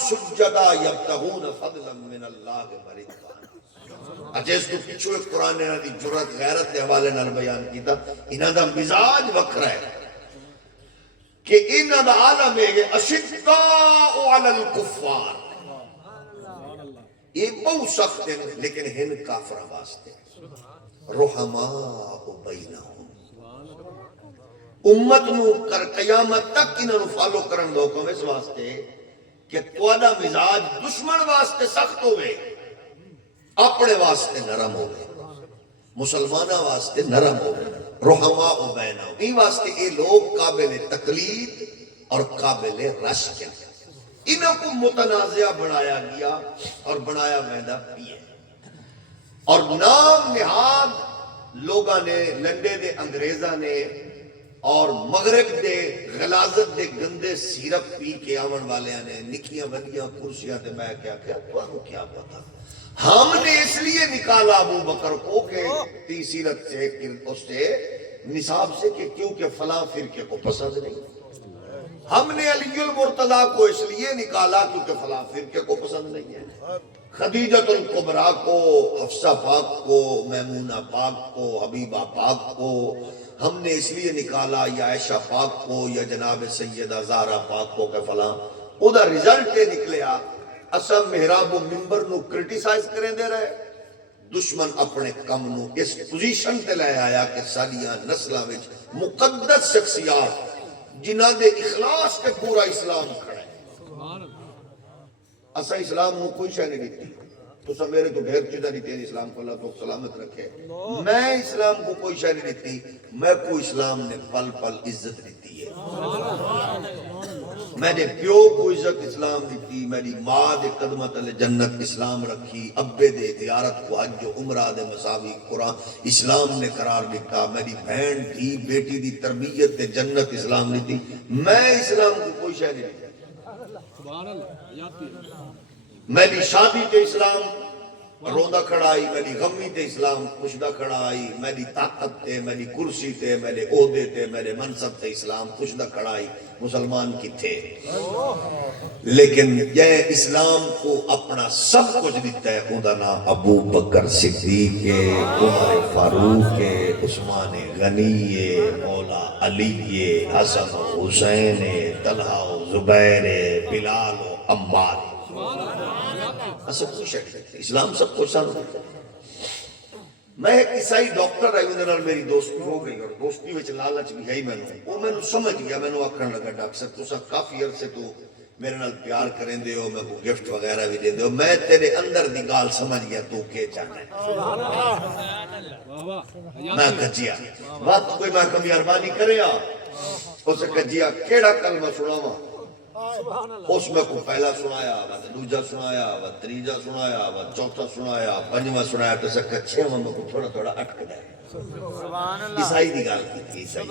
سجدا یبتغون فضلا من اللہ ورضوانا۔ اچھا اس کو پچھو ایک قرآن نے دی جرات غیرت کے حوالے نال بیان کیتا، انہاں دا مزاج وکھرا ہے کہ انہاں دا عالم ہے اشداء علی الکفار، یہ بہت سخت ہے لیکن ہن کافر واسطے رحماء بینہم، امت نو کر قیامت تک انہاں نو فالو کرن دا حکم اس واسطے کہ تواڈا مزاج دشمن واسطے سخت ہوئے، اپنے واسطے نرم ہوئے، مسلمانہ واسطے نرم ہوئے، رحماء بینہم، ای واسطے اے لوگ قابل تقلید اور قابل رشک ہیں۔ انہوں کو متنازعہ بنایا گیا اور بنایا ویدہ بھی ہے، اور نام نہاد لوگاں نے لنڈے دے انگریزاں نے اور مغرب دے غلاظت دے گندے سیرپ پی کے آون والے نے نکیاں بندیاں کرسیاں تے میں کیا تو آپ کو کیا پتا، ہم نے اس لیے نکالا ابو بکر کو کہ تی سیرت سے اس سے نصاب سے کہ کیونکہ فلاں فرقے کو پسند نہیں، ہم نے علی المرتضیٰ کو اس لیے نکالا کیونکہ فلاں فرقے کو پسند نہیں ہے، خدیجۃ الکبریٰ کو، حفصہ پاک کو، میمونہ پاک کو، حبیبہ پاک کو ہم نے اس لیے نکالا، یا عائشہ پاک کو، یا جناب سیدہ زہرا پاک کو کہ فلاں، او دا ریزلٹ نکلیا اسا محراب و ممبر نو کرٹیسائز کریں دے رہے، دشمن اپنے کم نو اس پوزیشن تے لے آیا کہ ساڈیاں نسلاں وچ مقدس شخصیات جنہاں دے اخلاص کے پورا اسلام کھڑا ہے، اسا اسلام نو کوئی شے نہیں دیتی، تو سب میرے تو ڈھیر چیزیں دیتی ہیں، اسلام کو اللہ تو سلامت رکھے، میں اسلام کو کوئی شے نہیں دیتی، میں کو اسلام نے پل پل عزت دیتی ہے، میں نے پیو کو عزت اسلام دیتی، میری ماں دے قدمت علی جنت اسلام رکھی، ابے دے زیارت کو حج و عمرہ دے مساوی قرآن اسلام نے قرار دیتا، میری بہن تھی بیٹی دی تربیت دے جنت اسلام دیتی، میں اسلام کو کوئی شے نہیں دیتی، میری شادی تے اسلام روندہ کھڑائی، میری غمی تے اسلام خوشدہ کھڑائی، میری طاقت تے، میری کرسی تے، میرے عہدے تے، میرے منصب تے اسلام خوشدہ کھڑائی، مسلمان کی تھے، لیکن یہ اسلام کو اپنا سب کچھ دیتا ہے، خدا نام ابو بکر صدیق کے، عمر فاروق کے، عثمان غنی، مولا علی، حسن و حسین، طلحہ و زبیر، بلال و عمار، سب کچھ ہے، اسلام سب کچھ سانو دیتا ہے۔ میں ایک عیسائی ڈاکٹر رہی ہوں، میری دوستی ہو گئی اور دوستی وچ لالچ بھی ہے، وہ میں سمجھ گیا، میں آکھن لگا ڈاکٹر صاحب تساں کافی عرصے تو میرے نال پیار کریں دے ہو، میں کو گفٹ وغیرہ بھی دے دے ہو، میں تیرے اندر دی گال سمجھ گیا تو کے چاہنا ہے، میں کجیا وقت کوئی میں کمی اربانی کرے اسے کجیا کیڑا کلمہ سناواں، اس میں کو پہلا سنایا، دوجا سنایا، تریجا سنایا، چوتھا سنایا، پنجواں سنایا، تو سکتا چھواں میں کو تھوڑا تھوڑا اٹک دے، عیسائی دی گال کی تھی، عیسائی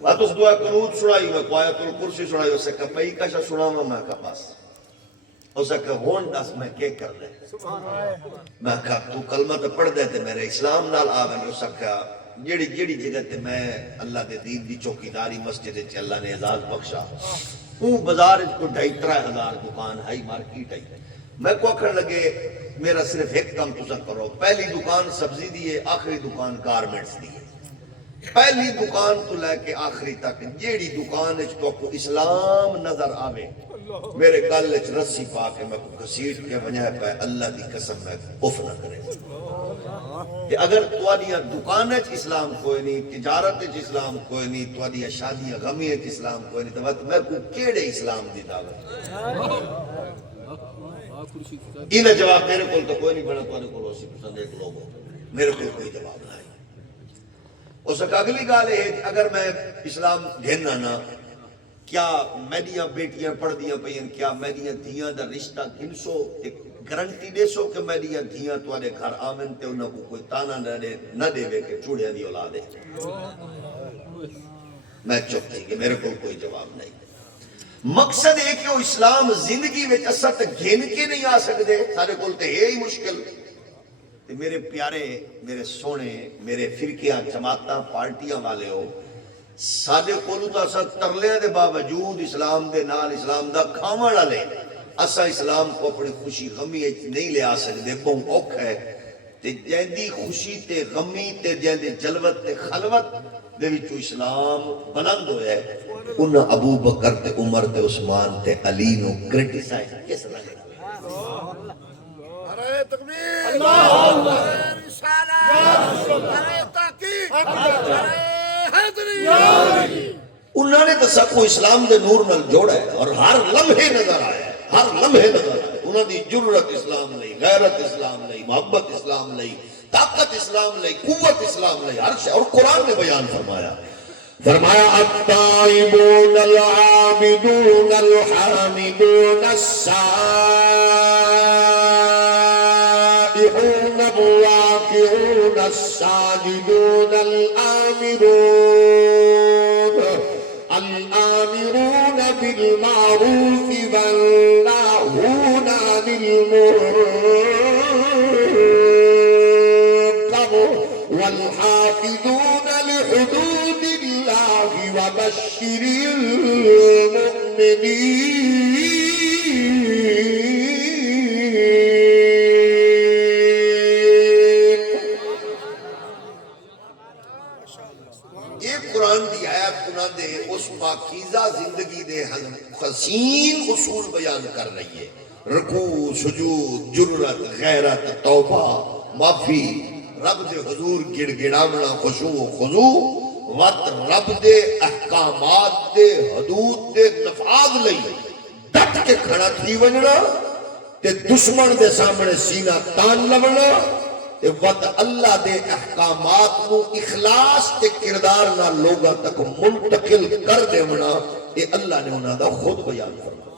بات اس دعا قنوت سنائی، میں کو آیت الکرسی سنائی، اسے کہا پئی کشا سناواں، میں کہا بس، اسے کہا ہون دس میں کیا کر دے، میں کہا تو کلمہ تو پڑھ دے تے میرے اسلام نال آویں، اسے کہا جیڑی جگہ تے میں اللہ دے دین دی چوکیداری مسجد تے اللہ نے اعزاز بخشا، وہ بازار کو 2,500 دکان ہے، مارکیٹ ہے، میں کو اکھڑ لگے میرا صرف ایک کم تسا کرو، پہلی دکان سبزی دیئے، آخری دکان گارمنٹس دیئے، پہلی دکان تو لے کے آخری تک جیڑی دکان ہے تو کو اسلام نظر آوے، میرے گل وچ رسی پا کے میں کو گھسیٹ کے بنیا پہ اللہ دی قسم میں اف نہ کرے، کہ اگر تواڈیاں دکانیں اسلام کوئی نہیں، تجارت اسلام کوئی نہیں، تواڈیاں شادیاں غمیاں اسلام کوئی نہیں، تو میں کو کیڑے اسلام دی دعوت، انہیں جواب میرے کول تو کوئی نہیں بنا، تواڈے کول اسی پسند ایک لوگ ہو، میرے کول کوئی جواب نہیں۔ اس کا اگلی گال ہے اگر میں اسلام گھننا نا، کیا میڈیاں بیٹیاں پڑھ دیاں پئیں، کیا میڈیاں دھیاں دا رشتہ گھنسو، ایک گارنٹی دے سو کہ میڈیاں دھیاں تواڈے گھر آمن تے انہاں کو کوئی تانا نہ دے کہ چوڑیاں دی اولاد ہے، میں چپ تھی کہ میرے کو کوئی جواب نہیں۔ مقصد ہے کہ وہ اسلام زندگی وچ اساں تے گھن کے نہیں آ سکدے، سارے کول تے ہے ہی مشکل، میرے پیارے، میرے سونے، میرے فرقیاں جماعتاں پارٹیاں والے ہو، ساڈے کولوں تاں اساں ترلیاں دے باوجود اسلام دے نال اسلام دا کھاون والے اساں اسلام کو اپنی خوشی غمی نہیں لیا سکدے، بہت اوکھا ہے۔ تے جیندی خوشی تے غمی تے جیندی جلوت تے خلوت دے وچوں اسلام بلند ہویا ہے، انہاں ابو بکر تے عمر تے عثمان تے علی نو کرٹیسائز کس طرح کیتا؟ نعرہ تکبیر، نعرہ رسالت، نعرہ تحقیق، نعرہ حیدری۔ انہوں نے تو سب کو اسلام دے نور نال جوڑا ہے اور ہر لمحے نظر آیا ہے، ہر لمحے نظر آیا ہے۔ انہوں دی جرت اسلام لئی، غیرت اسلام لئی، محبت اسلام لئی، طاقت اسلام لئی، قوت اسلام لئی، ہر شے۔ اور قرآن نے بیان فرمایا، فرمایا التائبون العابدون الحامدون السائحون الراكعون الساجدون الآمرون بالمعروف والناهون عن المنكر والحافظون لحدود الله وبشر المؤمنين۔ یہ قرآن دی آیات انہاں دے اس پاکیزہ زندگی دے حسین اصول بیان کر رہی ہے۔ رکوع، سجود، جرت، غیرت، توبہ، معافی، رب دے حضور گڑ گڑاونا، خشوع و خضوع، وقت رب دے احکامات دے حدود دے نفاذ لئی ڈٹ کے کھڑا تھی ونجنا تے دشمن دے سامنے سینہ تان لونا تے وقت اللہ دے احکامات نو اخلاص تے کردار نہ لوگاں تک منتقل کر دے ونا، یہ اللہ نے انہاں دا خود بیان فرمایا۔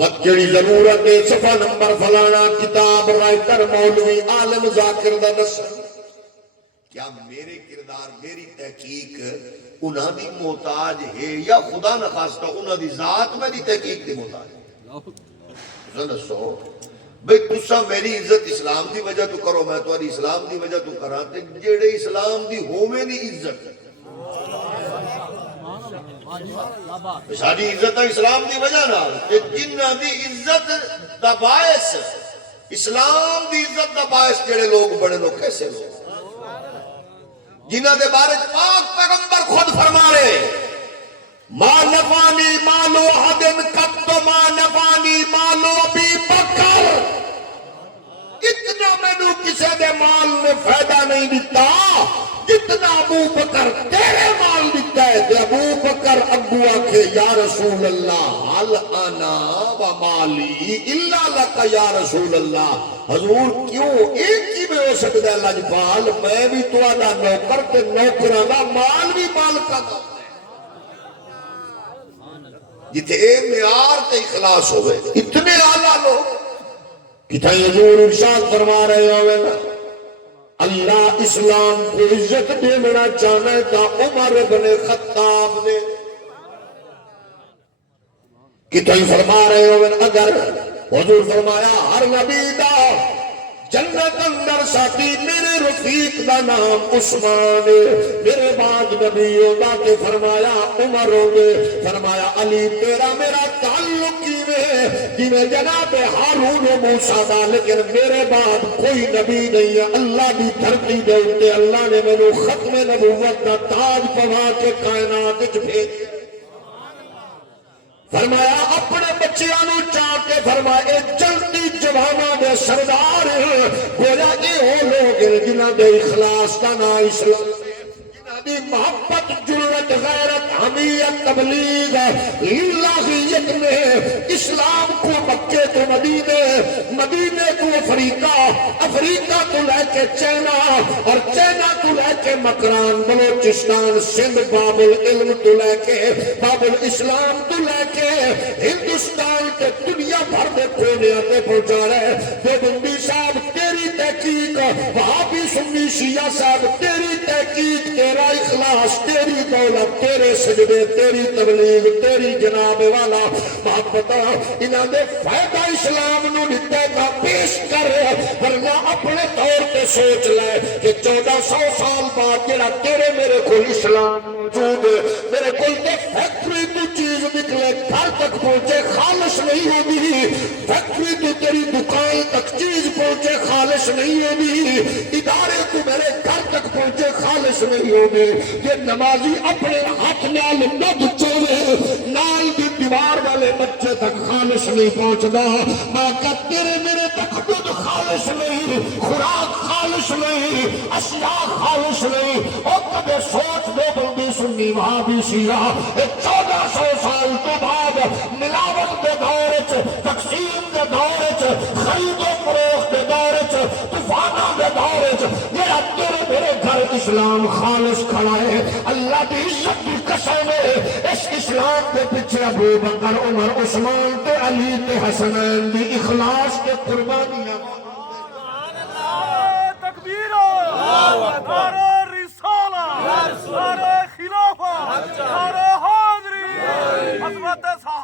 وقت جڑی ضرورت ہے صفحہ نمبر فلانا، کتاب رائٹر مولوی عالم ذاکر دا نصر، کیا میرے کردار میری تحقیق انہاں دی محتاج ہے یا خدا نخواستہ انہاں دی ذات میں دی تحقیق دی محتاج ہے؟ دسو بھئی تساں میری عزت اسلام دی وجہ تو کرو، میں تمہاری اسلام دی وجہ تو کراں تے جڑے اسلام دی ہوویں دی عزت ساری عزت اسلام دی وجہ نال تے جنہاں دی عزت دا باعث اسلام دی عزت دا باعث جڑے لوگ بڑے لوگ کیسے لوگ جنہاں دے بارے پاک پیغمبر خود فرما رہے ما نفانی مالو احد قط ما نفانی مالو ابی بکر، اتنا میں نے کسی دے مال میں فائدہ نہیں دیتا جتنا ابو بکر تیرے مال دیتا ہے۔ تے ابو بکر ابو آکھے یا رسول اللہ حل انا و مالی الا لک یا رسول اللہ، حضور کیوں ایک ہی میں ہو سکتا ہے لجپال، میں بھی تو آدھا نوکر تے نوکراں دا مال بھی مالک کا دو جتے اے معیار تے اخلاص ہوئے اتنے اعلیٰ لوگ کتھائی حضور ارشاد فرما رہے ہوئے نا اللہ اسلام کو عزت دینا چاہنا ہے تا عمر بن خطاب نے کتھائی فرما رہے ہوئے اگر حضور فرمایا ہر نبی دا جنت اندر ساتھی میرے رفیق دا نام عثمان، میرے بعد نبی ہوگا کہ فرمایا عمر ہوگے، فرمایا علی تیرا میرا تعلق کیویں جنہیں جناب ہارون و موسیٰ دا، لیکن میرے بعد کوئی نبی نہیں ہے۔ اللہ بھی دھرتی دے اتے اللہ نے میں نے ختم نبوت دا تاج پوا کے کائنات وچ بھیج فرمایا اپنے بچیاں چاہ کے فرمایا جلدی جواناں دے سردار گویا یہ ہو لوگ جنہاں دے اخلاص کا نا اسلام، جنہاں دی محبت جرت غیرت حمیت تبلیغ الہیت میں اسلام کو مکے تو مدینے، مدینے تو افریقہ، افریقہ تو لے کے چینا اور چینا تو لے کے مکران بلوچستان سندھ باب العلم تو لے کے باب الاسلام تو لے کے ہندوستان کے دنیا بھر میں کونے آتے پہنچا رہے۔ دیوبندی صاحب تیری تحقیق، وہابی سنی شیعہ صاحب تیری تحقیق، تیرا اخلاص، تیری دولت، تیرے سجدے، تیری تبلیغ، تیری جناب والا محبت انہاں دے فائدہ اسلام نو نتے دا پیش کر، ورنہ اپنے طور پہ سوچ لے کہ 1400 سال بعد جڑا تیرے میرے کو اسلام موجود ہے، میرے کو تے فیکٹری تو چیز نکلے گھر تک پہنچے خالص نہیں ہوگی، فیکٹری تو تیری دکان تک چیز پہنچے خالص نہیں ہوگی، ادارے تو میرے گھر تک پہنچے خالص نہیں ہوگی۔ یہ نمازی اپنے ہاتھ نال نہ چوے نال دی دیوار والے بچے تک خالص نہیں پہنچدا، میں کہ تیرے میرے تک خود خالص نہیں، خوراک خالص نہیں، اشیاء خالص نہیں۔ اور کبھی سوچ دو بندی سنی وہاں بھی شیعہ 1400 سال تو بعد ملاوٹ کے دور چ، تقسیم کے دور چ، خرید و فروخت کے دور چ، طوفانوں کے دور چ، میرا تیرے میرے گھر اسلام خالص کھڑا ہے۔ اللہ کی عزت کی قسم ہے، اس اسلام کے پیچھے ابو بکر، عمر، عثمان تے علی تے حسنین دی اخلاص کے قربانیاں۔ تکبیر، نعرہ رسالہ، نعرہ خلافت، نعرہ حیدری، حضرت صاحب